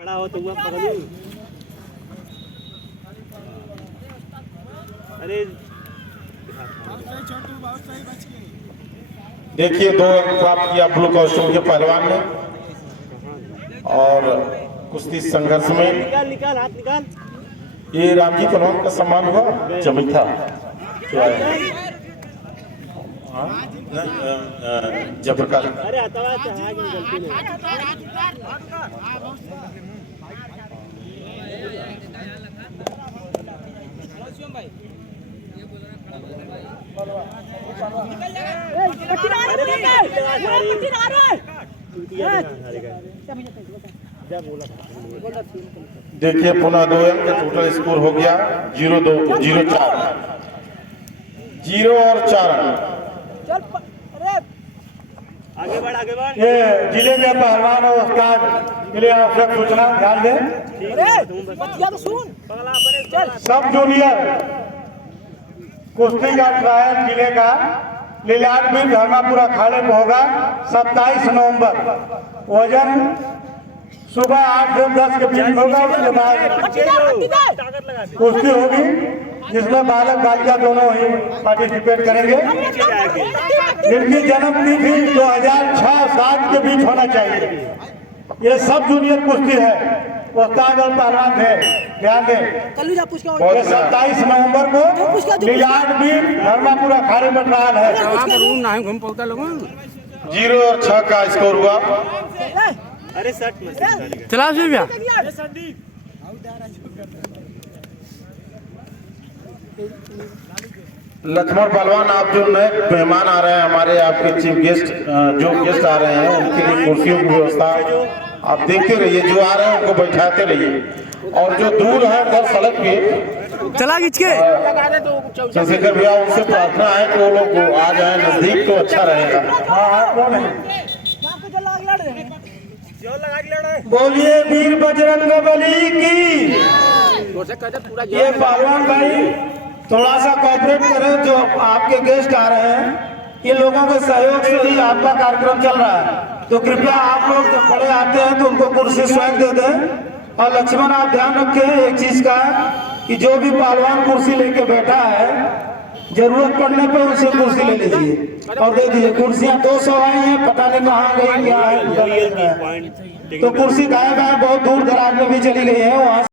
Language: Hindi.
खड़ा हो तो पकड़ू। अरे देखिए 2 अंक प्राप्त किया ब्लू कॉस्ट्यूम के पहलवान ने। और कुश्ती संघर्ष में निकाल निकाल हाथ निकाल। ये रामजी पहलवान का सम्मान हुआ चमिथा जयप्रकाश। अरे हथवा से हाथ निकलती नहीं। देखिए पुनः 2 अंक टोटल स्कोर हो गया 0-2 0-4 0 और 4 अंक। आगे बढ़ आगे बढ़। ये जिले के पहलवान और उस्ताद के लिए आवश्यक सूचना ध्यान दें। सब जूनियर कुश्ती का ट्रायल जिले का लीलाटवीर धर्मापुर अखाड़े में होगा 27 नवंबर। वजन सुबह 8 से 10 के बीच होगा। उसके बाद कुश्ती होगी जिसमें बालक बालिका दोनों ही पार्टिसिपेट करेंगे। इनकी जन्म तिथि 2006-07 के बीच होना चाहिए। ये सब जूनियर कुश्ती है। उस्ताद और पहलवान थे, ध्यान दें। 27 नवंबर को लीलाटवीर धर्मापुर अखाड़े में ट्रायल है। 0 और 6 का स्कोर हुआ। अरे सट मत चला भैया। लक्ष्मण पहलवान, आप जो नए मेहमान आ रहे हैं हमारे, आपके चीफ गेस्ट जो गेस्ट आ रहे हैं उनके लिए कुर्सियों की व्यवस्था आप देखते रहिए। जो आ रहे हैं उनको बैठाते रहिए। और जो दूर है घर सड़क पे चला खींच के चंद्रशेखर भैया, उनसे प्रार्थना है कि वो लोग आ जाए नजदीक तो अच्छा रहेगा। बोलिए वीर बजरंगबली की। ये पहलवान भाई थोड़ा सा कोऑपरेट करें। जो आपके गेस्ट आ रहे हैं इन लोगों के सहयोग से ही आपका कार्यक्रम चल रहा है, तो कृपया आप लोग जब बड़े आते हैं तो उनको कुर्सी स्वयं दे दें। और लक्ष्मण आप ध्यान रखें एक चीज का कि जो भी पहलवान कुर्सी लेके बैठा है जरूरत पड़ने पर उनसे कुर्सी ले लीजिए और दे दीजिए। कुर्सियां 200 आई हैं, पता नहीं कहाँ गई क्या है। तो कुर्सी गायब है, बहुत दूर दराज में भी चली गई है वहाँ।